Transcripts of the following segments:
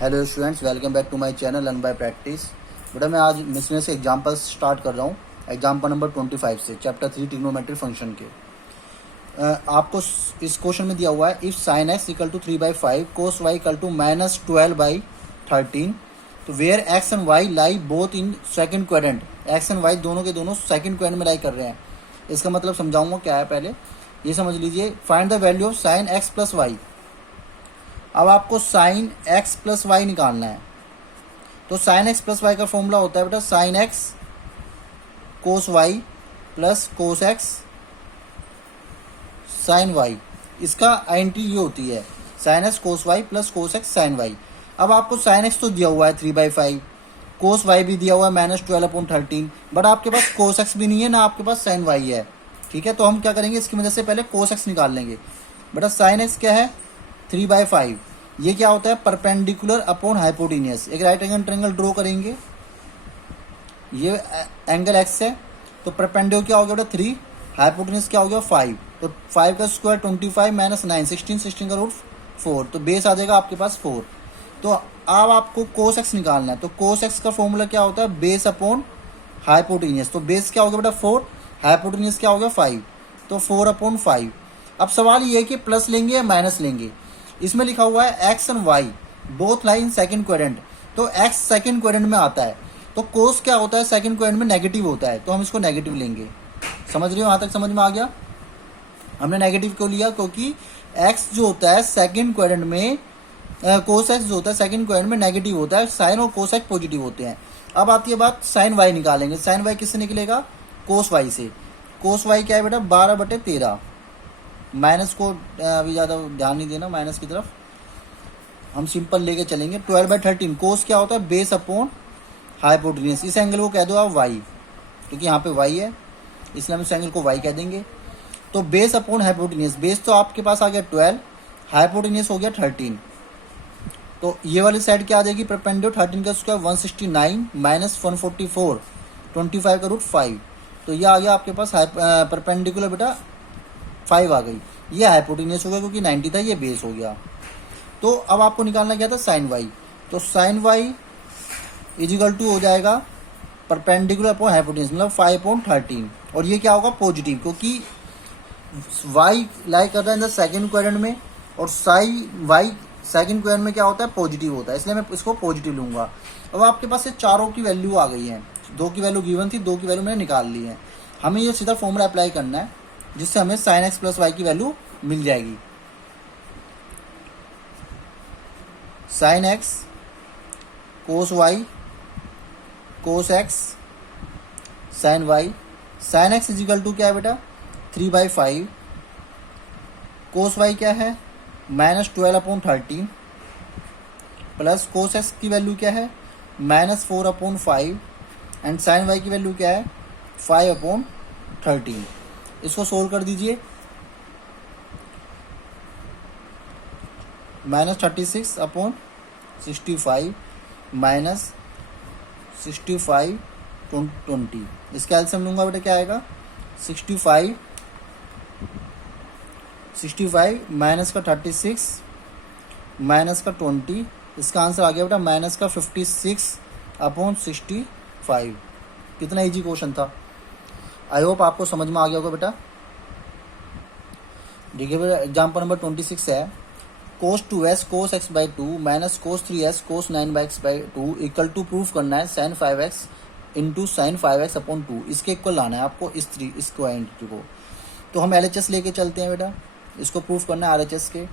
Hello students, welcome back to my channel learn by practice. बेटा मैं आज miscellaneous से एग्जाम्पल स्टार्ट कर रहा हूँ। एग्जाम्पल नंबर 25 से चैप्टर 3 ट्रिग्नोमेट्री फंक्शन के। आपको इस क्वेश्चन में दिया हुआ है if sine x equal to 3/5 cos y equal to -12/13 तो where x and y lie both in second quadrant. X and y दोनों के दोनों सेकंड क्वाड्रेंट में लाई कर रहे हैं। इसका मतलब समझाऊंगा क्या है, पहले ये समझ लीजिए। Find the value of sine x plus Y. अब आपको साइन एक्स प्लस वाई निकालना है। तो साइन एक्स प्लस वाई का फॉर्मूला होता है बेटा sine x cos Y plus cos x sine Y. इसका आइडेंटिटी ये होती है sine x cos Y plus cos x sine Y. अब आपको साइन एक्स तो दिया हुआ है 3/5, कोस वाई भी दिया हुआ है -12/13, बट आपके पास कोस एक्स भी नहीं है ना आपके पास साइन वाई है। ठीक है, तो हम क्या करेंगे, इसकी मदद से पहले कोस एक्स निकाल लेंगे। बेटा साइन एक्स क्या है 3/5, ये क्या होता है परपेंडिकुलर अपॉन हाइपोटेनियस। एक राइट एंगल ट्रायंगल ड्रॉ करेंगे, ये एंगल एक्स है तो परपेंडिकुलर क्या हो गया बेटा 3, हाइपोटेनियस क्या हो गया 5। तो 5 का स्क्वायर 25 - 9 16, 16 का रूट 4, तो बेस आ जाएगा आपके पास 4। तो अब आपको कोस एक्स निकालना है। तो कोस एक्स का फॉर्मूला क्या होता है बेस अपॉन हाइपोटेनियस। तो बेस क्या हो गया बेटा 4, हाइपोटेनियस क्या हो गया 5, तो 4/5। अब सवाल ये है कि प्लस लेंगे या माइनस लेंगे। इसमें लिखा हुआ है x and y both lie in second quadrant, तो एक्स सेकंड क्वाड्रेंट में आता है। तो कोस क्या होता है सेकंड क्वाड्रेंट में नेगेटिव होता है, तो हम इसको नेगेटिव लेंगे। समझ रहे हो, यहाँ तक समझ में आ गया। हमने नेगेटिव क्यों लिया, क्योंकि एक्स जो होता है सेकंड क्वाड्रेंट में कोस एक्स जो होता है सेकंड क्वाड्रेंट में नेगेटिव होता है, साइन और कोस एक्स पॉजिटिव होते हैं। अब आती है बात साइन वाई निकालेंगे। साइन वाई किससे निकलेगा कोस वाई से। कोस वाई क्या है बेटा 12/13। माइनस को अभी ज़्यादा ध्यान नहीं देना, माइनस की तरफ हम सिंपल लेके चलेंगे। 12/13 कोस क्या होता है बेस अपॉन हाइपोटेनियस। इस एंगल को कह दो आप वाई, क्योंकि यहाँ पे वाई है इसलिए हम इस एंगल को वाई कह देंगे। तो बेस अपॉन हाइपोटेनियस, बेस तो आपके पास आ गया 12, हाइपोटेनियस हो गया 13। तो ये वाली साइड क्या आ जाएगी परपेंडिकुलर 13 का स्क्वायर 169 - 144, 25 का रूट 5। तो ये आ गया आपके पास परपेंडिकुलर बेटा 5 आ गई। ये हाइपोटेनियस हो गया क्योंकि 90 था, ये बेस हो गया। तो अब आपको निकालना क्या था साइन वाई। तो साइन वाई इजिकल टू हो जाएगा परपेंडिकुलर अपॉन हाइपोटेनियस मतलब 5/13, और ये क्या होगा पॉजिटिव, क्योंकि वाई लाई कर रहा है इन द सेकंड क्वाड्रेंट में और साई वाई सेकंड क्वाड्रेंट में क्या होता है पॉजिटिव होता है, इसलिए मैं इसको पॉजिटिव लूंगा। अब आपके पास ये चारों की वैल्यू आ गई है, 2 की वैल्यू गिवन थी, 2 की वैल्यू मैंने निकाल ली है। हमें ये सीधा फॉर्मूला अप्लाई करना है जिससे हमें साइन एक्स प्लस वाई की वैल्यू मिल जाएगी। Sine x cos y cos x sine y. Sine x is equal to क्या है बेटा 3/5, कोस वाई क्या है -12/13 प्लस कोस एक्स की वैल्यू क्या है -4/5 एंड साइन वाई की वैल्यू क्या है 5/13। इसको सोल्व कर दीजिए। -36/65 -65/20। इसका एलसीएम लूंगा बेटा क्या आएगा 65 माइनस का 36 माइनस का 20। इसका आंसर आ गया बेटा -56/65। कितना इजी क्वेश्चन था, आई होप आपको समझ में आ गया होगा बेटा। देखिए बेटा एग्जाम्पल नंबर 26 है cos 2s cos x/2 minus cos 3s cos 9x/2 equal to proof करना है sin 5x into sin 5x/2। इसके इक्वल लाना है आपको इसको आइडेंटिटी को। तो हम LHS लेके चलते हैं बेटा, इसको प्रूफ करना है RHS के।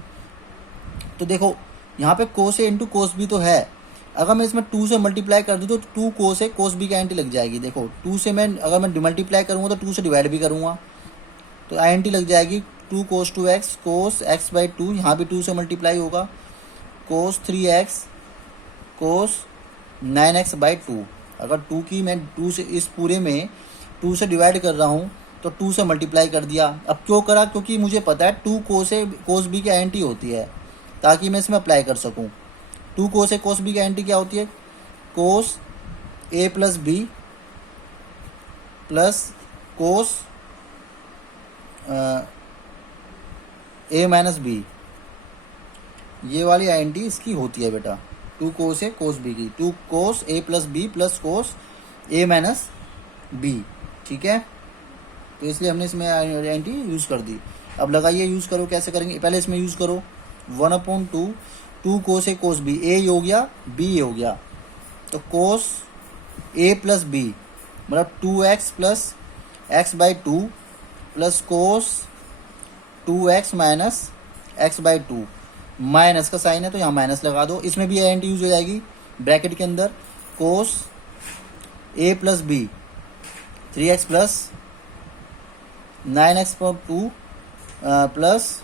तो देखो यहाँ पे cos a into cos b तो है, अगर मैं इसमें 2 से मल्टीप्लाई कर दूँ तो 2 cos a cos b की आइडेंटिटी लग जाएगी। देखो 2 से मैं अगर मैं मल्टीप्लाई करूँगा तो 2 से डिवाइड भी करूँगा तो आइडेंटिटी लग जाएगी 2 cos 2x cos x/2, यहाँ भी 2 से मल्टीप्लाई होगा cos 3x cos 9x/2। अगर 2 की मैं 2 से इस पूरे में 2 से डिवाइड कर रहा हूँ तो 2 से मल्टीप्लाई कर दिया। अब क्यों करा, क्योंकि मुझे पता है 2 cos a cos b की आइडेंटिटी होती है ताकि मैं इसमें अप्लाई कर सकूँ। 2 cos a cos b की आइडेंटिटी क्या होती है cos a plus b plus cos a minus b, ये वाली आइडेंटिटी इसकी होती है बेटा। 2 कोस ए कोस बी की, 2 कोस A plus b plus cos A minus B, ठीक है। तो इसलिए हमने इसमें एंटी यूज़ कर दी। अब लगाइए, यूज़ करो, कैसे करेंगे, पहले इसमें यूज़ करो 1/2 2 कोस ए कोस बी, ए हो गया बी हो गया, तो कोस ए प्लस बी मतलब 2x plus x by 2 plus cos 2x minus x by 2, minus का साइन है तो यहाँ माइनस लगा दो, इसमें भी एंटी यूज हो जाएगी ब्रैकेट के अंदर, cos A plus B 3x plus 9x/2 plus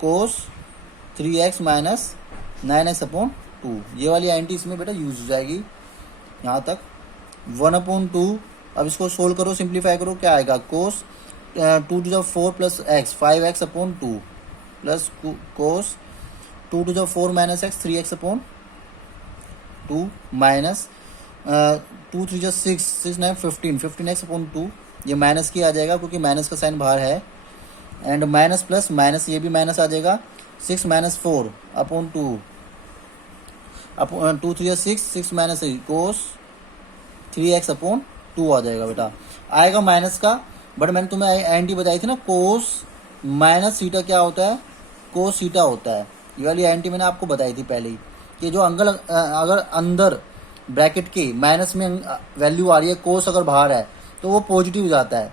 cos 3x minus 9x/2, ये वाली एंटी इसमें बेटा यूज हो जाएगी यहाँ तक। 1/2, अब इसको सोल्व करो, सिंप्लीफाई करो, क्या आएगा, कोस 2⁴ plus x 5x/2 plus cos 2⁴ minus x 3x/2 minus 2 3 6 6 9 15 15x/2, ये माइनस की आ जाएगा क्योंकि माइनस का साइन बाहर है, एंड माइनस प्लस माइनस, ये भी माइनस आ जाएगा, 6 माइनस 4/2 2 3 6 6 माइनस कोस 3x/2 आ जाएगा बेटा, आएगा माइनस का। बट मैंने तुम्हें एंटी बताई थी ना, कोस माइनस सीटा क्या होता है, कोस सीटा होता है, ये वाली एंटी मैंने आपको बताई थी पहले ही, कि जो अगर अंदर ब्रैकेट के माइनस में वैल्यू आ रही है, कोस अगर बाहर है तो वो पॉजिटिव हो जाता है।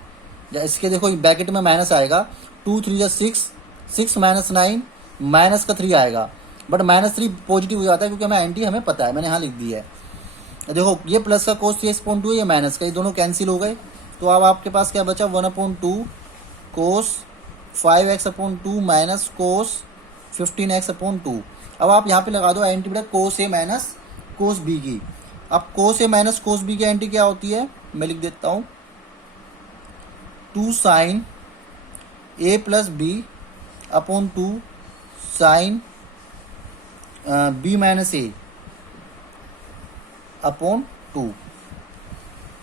इसके देखो ब्रैकेट में माइनस आएगा, 2 3 6 6 माइनस 9 माइनस का 3 आएगा, बट -3 पॉजिटिव हो जाता है क्योंकि हमें एंटी हमें पता है, मैंने यहाँ लिख दी है। देखो ये प्लस का कोस 3x/2 है, ये माइनस का, ये दोनों कैंसिल हो गए, तो अब आपके पास क्या बचा, 1/2 कोस 5x/2 माइनस कोस 15x/2। अब आप यहाँ पे लगा दो एंटी बेटा कोस ए माइनस कोस बी की। अब कोस ए माइनस कोस बी की एंटी क्या होती है, मैं लिख देता हूँ, 2 साइन ए प्लस बी/2 साइन बी माइनस ए/2,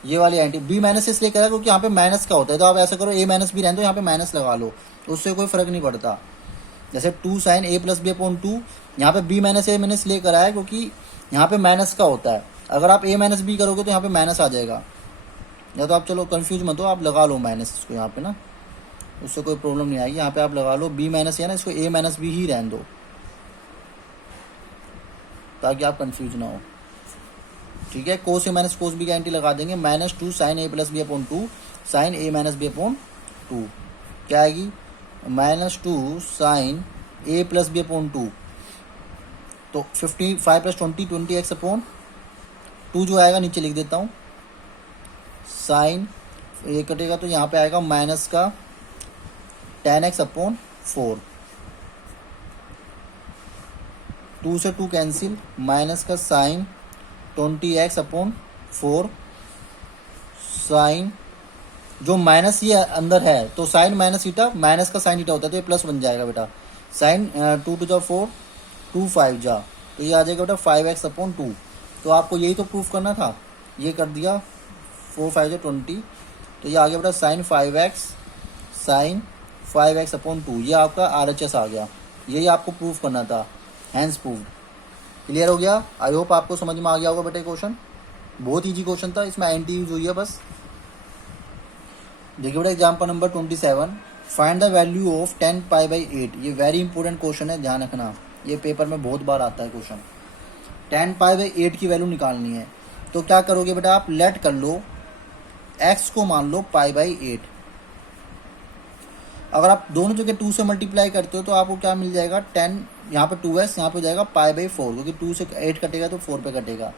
ये वाली एंटी। बी माइनस इसलिए करा क्योंकि यहाँ पे माइनस का होता है, तो आप ऐसा करो ए माइनस बी रहने दो, यहाँ पे माइनस लगा लो, उससे कोई फर्क नहीं पड़ता। जैसे 2 साइन ए प्लस बी/2, यहाँ पे बी माइनस ए मैंने इसलिए करा है क्योंकि यहाँ पे माइनस का होता है, अगर आप ए माइनस बी करोगे तो यहाँ पे माइनस आ जाएगा, या तो आप चलो कंफ्यूज मत हो, आप लगा लो माइनस इसको यहाँ पे ना, उससे कोई प्रॉब्लम नहीं आएगी, यहाँ पे आप लगा लो बी माइनस या ना, इसको ए माइनस बी ही रहने दो ताकि आप कंफ्यूज ना हो, ठीक है। कोस ए माइनस कोस बी का एंटी लगा देंगे, -2 साइन ए प्लस बी/2 साइन ए माइनस बी/2, क्या आएगी, -2 साइन ए प्लस बी/2, तो 55 + 20 20x/2 जो आएगा नीचे लिख देता हूँ, साइन ये कटेगा तो यहाँ पे आएगा माइनस का 10x/4, 2 से 2 कैंसिल, माइनस का साइन 20x/4 साइन, जो माइनस ये अंदर है तो साइन माइनस ईटा, माइनस का साइन ईटा होता है तो ये प्लस बन जाएगा बेटा, साइन 2⁴ 2 5 जा, तो ये आ जाएगा बेटा 5x/2। तो आपको यही तो प्रूफ करना था, ये कर दिया, 4 5 20, तो ये आ गया बेटा साइन 5x/2, ये आपका RHS आ गया, यही आपको प्रूफ करना था, हैंस प्रूव्ड। क्लियर हो गया, आई होप आपको समझ में आ गया होगा बेटा। क्वेश्चन बहुत ईजी क्वेश्चन था, इसमें एंटी यूज हुई है बस। देखिए बेटा example number 27, find the value of 10π/8, ये वेरी इंपॉर्टेंट क्वेश्चन है, ध्यान रखना, ये पेपर में बहुत बार आता है क्वेश्चन। 10π/8 की वैल्यू निकालनी है, तो क्या करोगे बेटा, आप लेट कर लो x को मान लो π/8, अगर आप दोनों जगह 2 से मल्टीप्लाई करते हो तो आपको क्या मिल जाएगा, 10, यहाँ पे 2x, यहाँ पे हो जाएगा π/4, क्योंकि 2 से 8 कटेगा तो 4 पे कटेगा।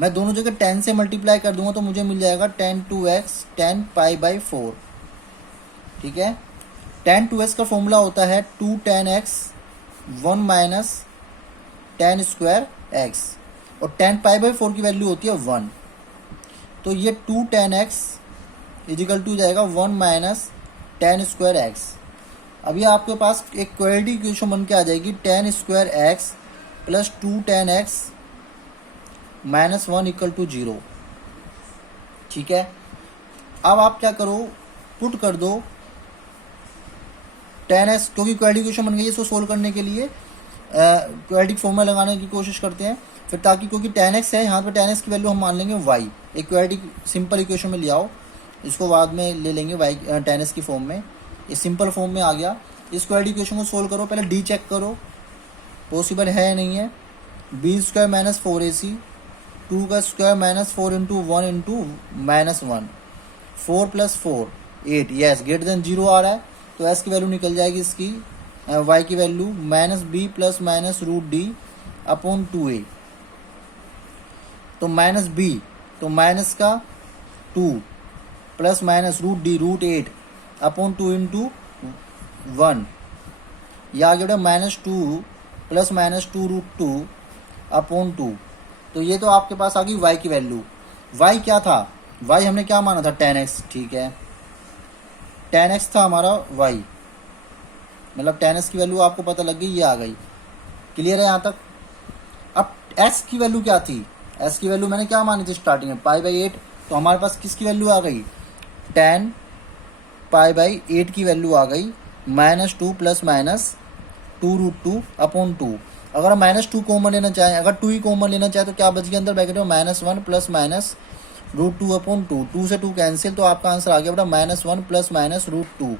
मैं दोनों जगह 10 से मल्टीप्लाई कर दूंगा तो मुझे मिल जाएगा 10 10π/4, ठीक है। 10 का फॉर्मूला होता है 2 10x 1 माइनस 10² x, और 10π/4 की वैल्यू होती है 1, तो ये 2 10x इजिकल टू जाएगा 1 माइनस 10² x। अभी आपके पास एक क्वाड्रेटिक इक्वेशन बन के आ जाएगी, 10² x plus 2 10x minus 1 equal to 0, ठीक है। अब आप क्या करो, पुट कर दो 10x, क्योंकि क्वाड्रेटिक इक्वेशन बन गई है, इसको सोल्व करने के लिए क्वाड्रेटिक फॉर्म में लगाने की कोशिश करते हैं फिर, ताकि क्योंकि tan x है यहाँ पे tan x की वैल्यू हम मान लेंगे y, एक क्वाड्रेटिक सिंपल इक्वेशन में ले आओ, इसको बाद में ले लेंगे y tan x की फॉर्म में, ये सिंपल फॉर्म में आ गया। इस क्वाड्रेटिक इक्वेशन को सोल्व करो, पहले d चेक करो पॉसिबल है या नहीं है। बी स्क्वायर माइनस 4ac 2 का square minus 4 into 1 into minus 1 4 plus 4 8, yes greater than 0 आ रहा है, तो s की वैल्यू निकल जाएगी इसकी y की value minus b plus minus root D upon 2a, तो माइनस बी तो माइनस का 2 plus minus root D root 8 upon 2 into 1, यह आ गया minus 2 plus minus 2 root 2 upon 2, तो ये तो आपके पास आ गई y की वैल्यू। y क्या था, y हमने क्या माना था tan x, ठीक है tan x था हमारा y, मतलब tan x की वैल्यू आपको पता लग गई, ये आ गई, क्लियर है यहाँ तक। अब s की वैल्यू क्या थी, s की वैल्यू मैंने क्या मानी थी स्टार्टिंग में π/8, तो हमारे पास किसकी वैल्यू आ गई tan π/8 की वैल्यू आ गई minus 2 plus minus 2 root 2 upon 2। अगर हम माइनस 2 कॉमन लेना चाहें, अगर 2 ही कॉमन लेना चाहें तो क्या बच गया अंदर ब्रैकेट में minus 1 plus minus root 2 upon 2, 2 से 2 कैंसिल, तो आपका आंसर आ गया बेटा माइनस 1 प्लस माइनस रूट 2,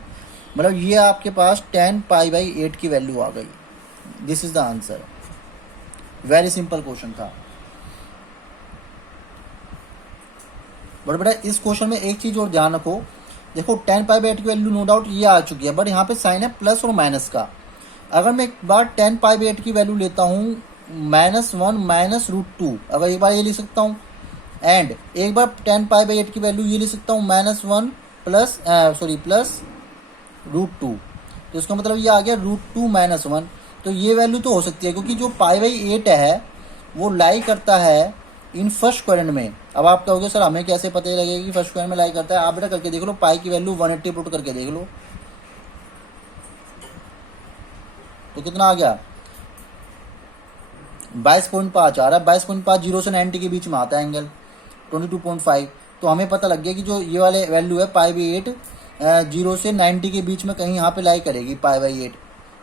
मतलब ये आपके पास tan π/8 की वैल्यू आ गई। This is the answer, very simple question था। बट बेटा इस क्वेश्चन में एक चीज और ध्यान रखो, देखो tan π/8 की वैल्यू नो डाउट ये आ चुकी है, बट यहाँ पे साइन है प्लस और माइनस का। अगर मैं एक बार tan π/8 की वैल्यू लेता हूँ माइनस 1 माइनस रूट 2, अगर एक बार ये ले सकता हूँ, एंड एक बार tan π/8 की वैल्यू ये ले सकता हूँ माइनस 1 प्लस प्लस रूट 2, तो इसका मतलब ये आ गया रूट 2 माइनस 1, तो ये वैल्यू तो हो सकती है क्योंकि जो π/8 है वो लाई करता है इन फर्स्ट क्वाड्रेंट में। अब आप कहोगे सर हमें कैसे पता लगेगा कि फर्स्ट क्वाड्रेंट में लाई करता है, आप बेटा करके देख लो, पाई की वैल्यू 180 पुट करके देख लो, तो कितना आ गया 22.5 आ रहा है, 22.5 0 से 90 के बीच में आता है एंगल 22.5, तो हमें पता लग गया कि जो ये वाले वैल्यू है π/8 0 से 90 के बीच में कहीं यहाँ पे लाई करेगी π/8।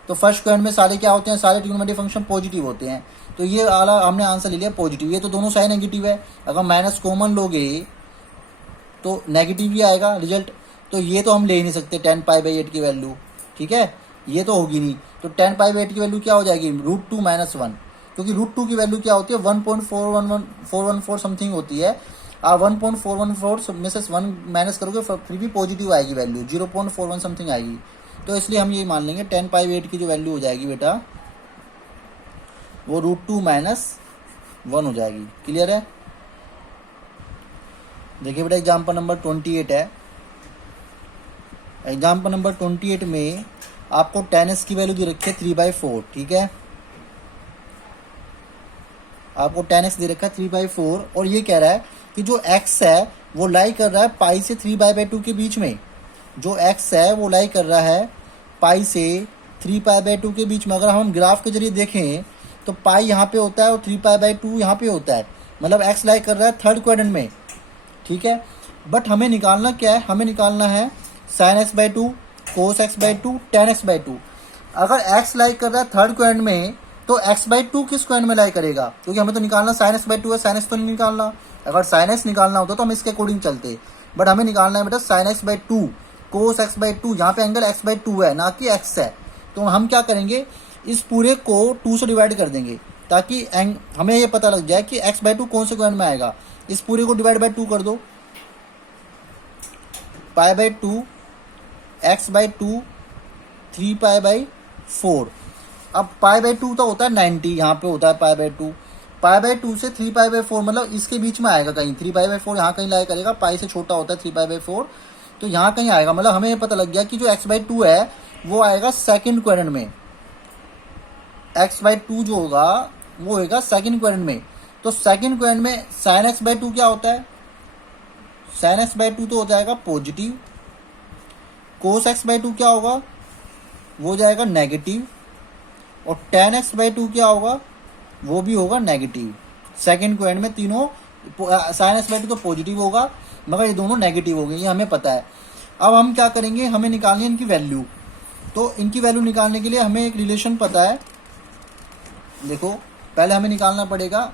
तो फर्स्ट क्वाड्रेंट में सारे क्या होते हैं, सारे ट्रिग्नोमेट्रिक फंक्शन पॉजिटिव होते हैं, तो ये वाला हमने आंसर ले लिया पॉजिटिव। ये तो दोनों साइड नेगेटिव है, अगर माइनस कॉमन लोगे तो नेगेटिव ही आएगा रिजल्ट, तो ये तो हम ले ही नहीं सकते tan π/8 की वैल्यू, ठीक है ये तो होगी नहीं, तो tan π/8 की वैल्यू क्या हो जाएगी रूट 2 माइनस 1, क्योंकि रूट 2 की वैल्यू क्या होती है 1.414 समथिंग होती है, आप 1.414 में से 1 माइनस करोगे फिर भी पॉजिटिव आएगी वैल्यू 0.41 समथिंग आएगी, तो इसलिए हम ये मान लेंगे tan π/8 की जो वैल्यू हो जाएगी बेटा वो रूट 2 माइनस 1 हो जाएगी। क्लियर है। देखिए बेटा एग्जाम्पल नंबर 28 है, एग्जाम्पल नंबर 28 में आपको tan x की वैल्यू दे रखी है 3/4, ठीक है आपको tan x दे रखा है 3/4, और ये कह रहा है कि जो x है वो लाई कर रहा है पाई से 3/2 के बीच में, जो x है वो लाई कर रहा है पाई से 3/2 के बीच में। अगर हम ग्राफ के जरिए देखें तो पाई यहाँ पे होता है और 3/2 यहाँ पे होता है, मतलब x लाई कर रहा है थर्ड क्वाड्रेंट में, ठीक है। बट हमें निकालना क्या है, हमें निकालना है sin x/2 cos x/2 tan x/2। अगर x लाई कर रहा है थर्ड क्वाड्रेंट में तो x/2 किस क्वाड्रेंट में लाई करेगा, क्योंकि हमें तो निकालना sin x/2 है, sin x तो नहीं निकालना। अगर sin x निकालना होता तो हम इसके अकॉर्डिंग चलते, बट हमें निकालना है बेटा sin x/2 cos x/2, यहाँ पे एंगल x/2 है ना कि x है, तो हम क्या करेंगे इस पूरे को 2 से डिवाइड कर देंगे ताकि हमें ये पता लग जाए कि x/2 कौन से क्वाड्रेंट में आएगा। इस पूरे को डिवाइड बाय 2 कर दो, π/2 x/2 3π/4। अब π/2 तो होता है 90, यहाँ पे होता है π/2, π/2 से 3π/4 मतलब इसके बीच में आएगा कहीं, 3π/4 यहाँ कहीं लाया करेगा, पाई से छोटा होता है 3π/4, तो यहाँ कहीं आएगा, मतलब हमें ये पता लग गया कि जो x/2 है वो आएगा सेकंड क्वाड्रेंट में, x/2 जो होगा वो होगा सेकंड क्वाड्रेंट में। तो सेकंड क्वाड्रेंट में sin x/2 क्या होता है, sin x/2 तो हो जाएगा पॉजिटिव, cos x/2 क्या होगा वो जाएगा नेगेटिव, और tan x/2 क्या होगा वो भी होगा नेगेटिव। सेकंड क्वाड्रेंट में तीनों sin x/2 तो पॉजिटिव होगा मगर ये दोनों नेगेटिव हो गए, ये हमें पता है। अब हम क्या करेंगे, हमें निकालनी है इनकी वैल्यू, तो इनकी वैल्यू निकालने के लिए हमें एक रिलेशन पता है देखो पहले हमें निकालना पड़ेगा,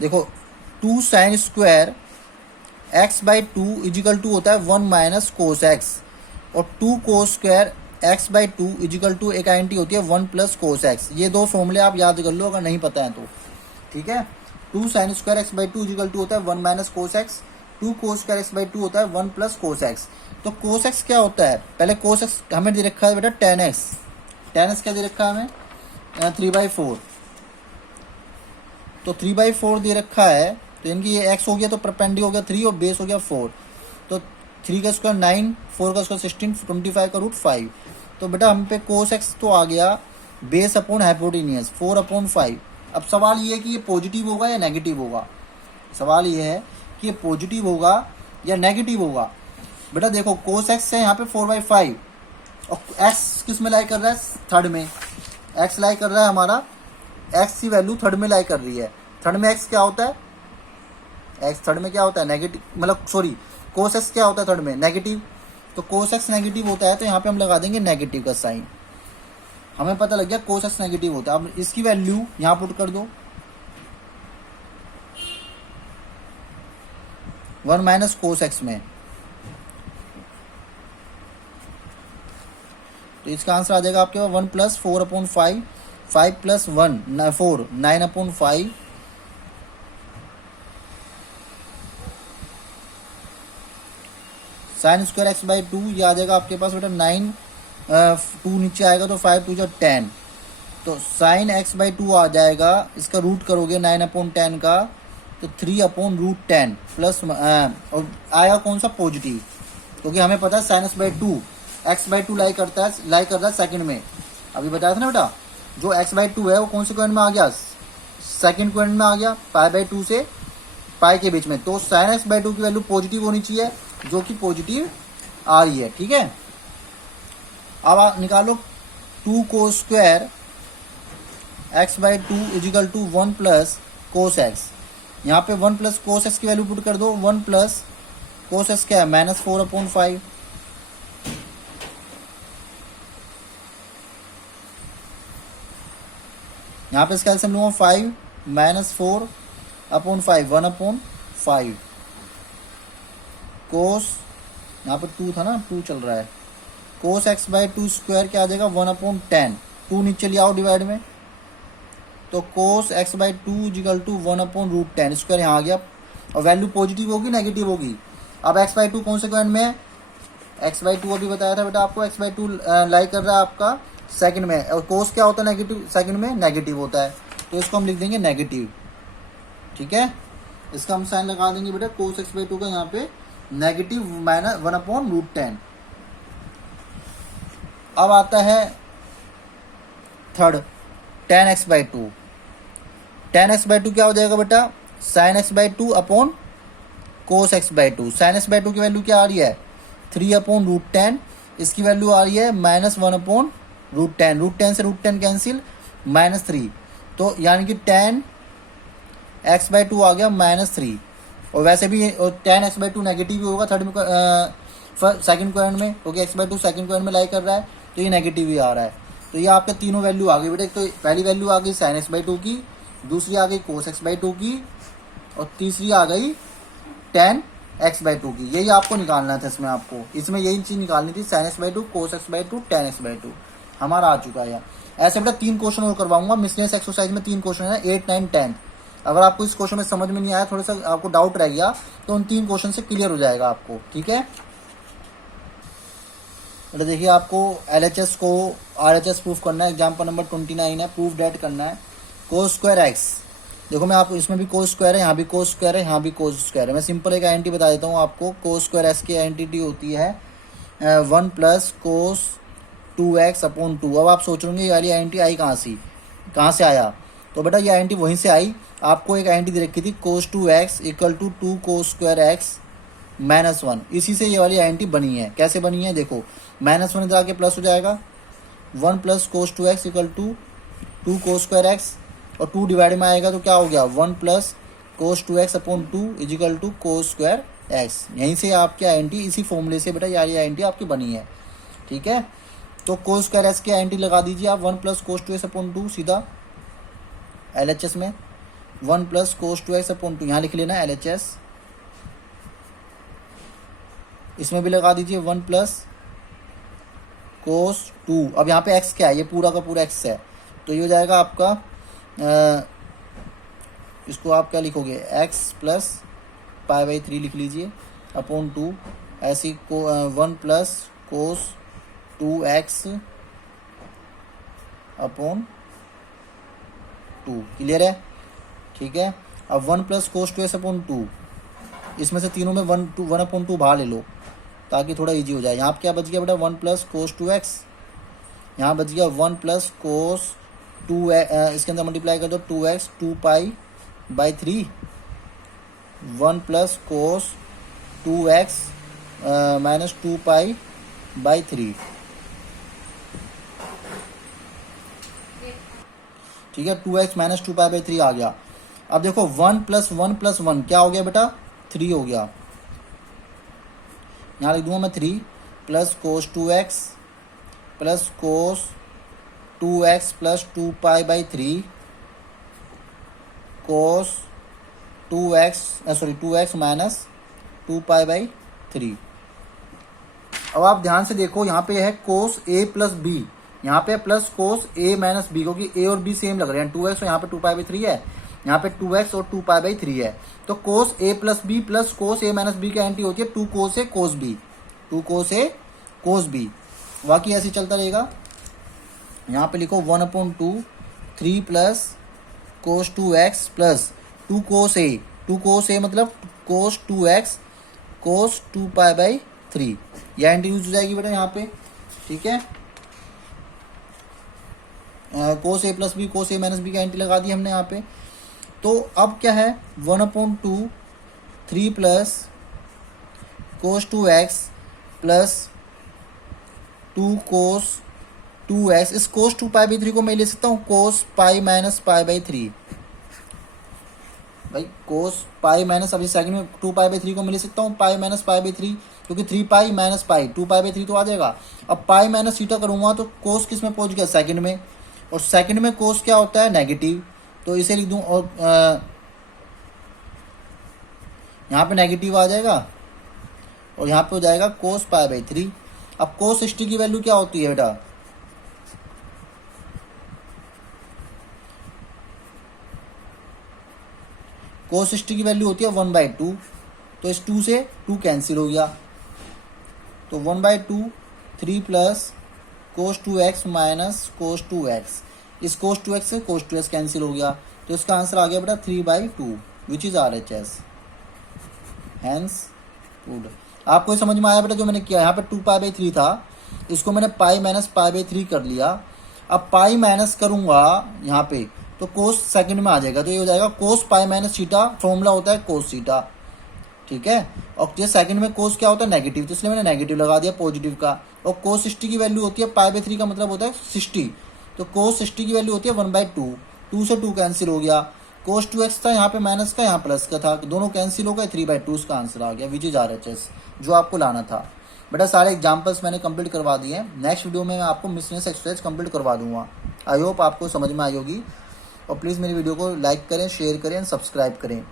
देखो 2 sine square x by two is equal to होता है 1 माइनस कोस एक्स, और 2 cos square x by two is equal to एक आइडेंटिटी होती है 1 प्लस कोस एक्स। ये दो फॉर्मूले आप याद कर लो अगर नहीं पता है तो, ठीक है। 2 sine square x by two is equal to होता है 1 minus cos x, 2 cos square x by two होता है 1 प्लस कोस एक्स। तो कोस एक्स क्या होता है, पहले कोस एक्स हमें दे रखा है बेटा टेन एक्स, टेन एक्स क्या दे रखा है हमें 3/4, तो 3/4 दे रखा है, तो इनकी ये एक्स हो गया तो परपेंडी हो गया 3 और बेस हो गया 4, तो 3 का स्क्वायर 9, 4 का स्क्वायर 16, 25 का रूट 5। तो बेटा हम पे कोस एक्स तो आ गया बेस अपॉन हाइपोटेनियस 4/5। अब सवाल ये है कि ये पॉजिटिव होगा या नेगेटिव होगा, सवाल ये है कि ये पॉजिटिव होगा या नेगेटिव होगा। बेटा देखो कोस एक्स है यहाँ पे 4/5, और एक्स किस में लाई कर रहा है, थर्ड में, एक्स लाई कर रहा है हमारा, एक्स की वैल्यू थर्ड में लाई कर रही है। थर्ड में एक्स क्या होता है, एक्स थर्ड में क्या होता है नेगेटिव, मतलब सॉरी कोस एक्स क्या होता है थर्ड में नेगेटिव, तो कोस एक्स नेगेटिव होता है, तो यहाँ पे हम लगा देंगे नेगेटिव का साइन। हमें पता लग गया कोस एक्स नेगेटिव होता है। अब इसकी वैल्यू यहाँ पुट कर दो 1 माइनस कोस एक्स में, तो इसका आंसर आ जाएगा आपके पास 1 plus 4/5, 5 plus 1 4, 9/5, sign square x by to, ये आ जाएगा आपके पास बेटा 9, 2 नीचे आएगा तो 5 2 10, तो साइन एक्स बाई टू आ जाएगा, इसका रूट करोगे 9/10 का तो 3/√10 प्लस, और आएगा कौन सा पॉजिटिव, क्योंकि हमें पता है sine x by two lie कर रहा है सेकंड में। अभी बताया था ना बेटा, जो एक्स बाई टू है वो कौन से क्वाड्रेंट में आ गया, सेकंड क्वाड्रेंट में आ गया, π/2 से पाई के बीच में, तो साइन एक्स बाई टू की वैल्यू पॉजिटिव होनी चाहिए, जो कि पॉजिटिव आ रही है, ठीक है। अब आप निकालो 2 cos square x by two is equal to 1 plus cos x, यहाँ पे 1 प्लस कोस एक्स की वैल्यू पुट कर दो, 1 प्लस कोस एक्स क्या है -4/5, यहाँ पे इसका एलसीएम लूंगा 5 -4/5 1/5, कोस यहाँ पर 2 था ना, 2 चल रहा है, कोस एक्स बाई टू स्क्वायर क्या आ जाएगा 1/10, 2 नीचे ले आओ डिवाइड में, तो cos x by two is equal to 1/√10 square यहाँ आ गया, और वैल्यू पॉजिटिव होगी नेगेटिव होगी। अब एक्स बाई टू कौन से क्वाड्रेंट में है, एक्स बाई टू अभी बताया था बेटा आपको, एक्स बाई टू लाई कर रहा है आपका सेकंड में, और कोस क्या होता है नेगेटिव, सेकंड में नेगेटिव होता है, तो इसको हम लिख देंगे नेगेटिव, ठीक है। इसका हम साइन लगा देंगे बेटा कोस एक्स बाई टू का यहाँ पे नेगेटिव -1/√10। अब आता है third tan x by to, tan x by to क्या हो जाएगा बेटा, sin x by two upon cos x by to. sin x by to की वैल्यू क्या आ रही है 3/√10, इसकी वैल्यू आ रही है -1/√10, √10 से √10 कैंसिल -3, तो यानी कि tan x बाई टू आ गया -3, और वैसे भी tan x by two negative ही होगा थर्ड में, सेकंड क्वाड्रेंट में, क्योंकि x by two second quadrant में लाई कर रहा है, तो ये नेगेटिव ही आ रहा है। तो ये आपके तीनों वैल्यू आ गई बेटा, तो पहली वैल्यू आ गई साइन एक्स बाई टू की, दूसरी आ गई कोस एक्स बाई टू की, और तीसरी आ गई tan x बाई टू की। यही आपको निकालना था इसमें, आपको इसमें यही चीज निकालनी थी, sign x by to, cos x by to, tan x by to हमारा आ चुका है। ऐसे बेटा 3 क्वेश्चन और करवाऊंगा, मिसलेनियस एक्सरसाइज में 3 क्वेश्चन है 8, 9, 10। अगर आपको इस क्वेश्चन में समझ में नहीं आया, थोड़ा सा आपको डाउट रह गया, तो उन 3 क्वेश्चन से क्लियर हो जाएगा आपको, ठीक है। तो देखिए आपको LHS को RHS प्रूफ करना है, एग्जाम्पल नंबर 29 है, प्रूफ डेट करना है। कोस स्क्वायर एक्स, देखो मैं आपको इसमें भी कोस स्क्वायर है, यहाँ भी कोस स्क्वायर है, यहाँ भी कोस स्क्वायर है। मैं सिंपल एक आइडेंटिटी बता देता हूँ आपको, कोस स्क्वायर एक्स की आइडेंटिटी होती है 1 प्लस कोस 2x/2। अब आप सोच रहे ये वाली आइडेंटिटी आई कहाँ से आया, तो बेटा ये आइडेंटिटी वहीं से आई। आपको एक आइडेंटिटी दे रखी थी cos 2x equal to 2 cos square x -1, इसी से ये वाली आइडेंटिटी बनी है। कैसे बनी है देखो, -1 इधर आके प्लस हो जाएगा, 1 plus cos 2x equal to 2 cos square x, और 2 डिवाइड में आएगा तो क्या हो गया 1 plus cos 2x/2 is equal to cos square x. यहीं से आपकी आइडेंटिटी, इसी फॉर्मूले से बेटा यार ये आइडेंटिटी आपकी बनी है, ठीक है। तो कोस स्क्वायर एस की आइडेंटिटी लगा दीजिए आप, 1 प्लस कोस 2x अपॉन 2 सीधा LHS में, 1 प्लस कोस 2x अपॉन 2 यहाँ लिख लेना LHS, इसमें भी लगा दीजिए 1 प्लस कोस 2। अब यहाँ पे x क्या है, ये पूरा का पूरा x है, तो ये हो जाएगा आपका इसको आप क्या लिखोगे, x प्लस पाई बाई 3 लिख लीजिए अपॉन 2, ऐसी को 1 plus cos 2x upon 2। Clear है? ठीक है। अब 1 प्लस कोस 2x अपॉन 2, इसमें से तीनों में 1 अपॉन 2 बाहर ले लो ताकि थोड़ा इजी हो जाए। यहाँ क्या बच गया बेटा, 1 प्लस कोस 2x, यहाँ बच गया 1 प्लस कोस 2, इसके अंदर मल्टीप्लाई कर दो 2x 2 pi by 3, 1 plus cos 2x minus 2 pi by 3। ठीक है, 2x माइनस 2 पाई बाई 3 आ गया। अब देखो 1 प्लस 1 प्लस 1 क्या हो गया बेटा, 3 हो गया। यहाँ लिख दूंगा मैं 3 plus cos 2x plus cos 2x plus 2 pi by 3 cos 2x minus 2 pi by 3। अब आप ध्यान से देखो, यहाँ पे है कोस a प्लस बी, यहाँ पे plus cos a minus b, क्योंकि a और b सेम लग रहे हैं, 2x और यहाँ पे 2 पाई बाई 3 है, यहाँ पे 2x और 2 पाई बाई 3 है। तो cos a plus b plus cos a minus b की आइडेंटिटी होती है 2 कोस a cos b, 2 cos a cos b। बाकी ऐसे चलता रहेगा। यहाँ पे लिखो 1 upon 2 3 plus cos 2x plus 2 cos a, 2 cos a मतलब कोस 2x कोस 2 पाई बाई 3, यह आइडेंटिटी यूज हो जाएगी बेटा यहाँ पे। ठीक है, cos a plus b cos a minus b की आइडेंटिटी लगा दी हमने यहाँ पे। तो अब क्या है, 1 upon 2 3 plus cos 2x plus 2 कोस 2x, इस कोस 2 पाई बाई 3 को मैं ले सकता हूँ कोस पाई माइनस पाई बाई 3। भाई कोस पाई माइनस, अभी सेकंड में 2 पाई बाई 3 को मैं ले सकता हूँ पाई माइनस पाई बाई 3, क्योंकि 3 pi minus pi 2 pi by 3 तो आ जाएगा। अब पाई माइनस थीटा करूँगा तो कोस किस में पहुँच गया, सेकंड में, और सेकंड में कोस क्या होता है, नेगेटिव, तो इसे लिख दूँ और यहाँ पे नेगेटिव आ जाएगा और यहाँ पे हो जाएगा कोस पाई बाई 3। अब कोस 60 की वैल्यू क्या होती है बेटा, कोस 60 की वैल्यू होती है 1/2, तो इस 2 से 2 कैंसिल हो गया, तो 1/2 3 plus cos 2x minus cos 2x, इस कोस 2x से कोस 2x कैंसिल हो गया, तो इसका आंसर आ गया बेटा 3/2 which is RHS, hence proved. आपको ये समझ में आया बेटा जो मैंने किया, यहाँ पे 2 पाई बाई 3 था, इसको मैंने पाई माइनस पाई बाई 3 कर लिया। अब पाई माइनस करूंगा यहाँ पे तो कोस सेकंड में आ जाएगा, तो ये हो जाएगा कोस पाई माइनस थीटा, फॉर्मूला होता है कोस थीटा। ठीक है, और ये सेकंड में कोस क्या होता है, नेगेटिव, तो इसलिए मैंने नेगेटिव लगा दिया पॉजिटिव का। और कोस 60 की वैल्यू होती है पाई बाई 3 का मतलब होता है 60, तो कोस 60 की वैल्यू होती है 1/2, 2 से 2 कैंसिल हो गया, कोस 2x था यहाँ पे माइनस का, यहाँ प्लस का था, दोनों कैंसिल हो गए, 3/2 इसका आंसर आ गया विच इज RHS, जो आपको लाना था। बेटा सारे एग्जाम्पल्स मैंने कंप्लीट करवा दिए हैं, नेक्स्ट वीडियो में मैं आपको मिसलेनियस एक्सरसाइज कंप्लीट करवा दूंगा। आई होप आपको समझ में आई होगी, और प्लीज़ मेरी वीडियो को लाइक करें, शेयर करें एंड सब्सक्राइब करें।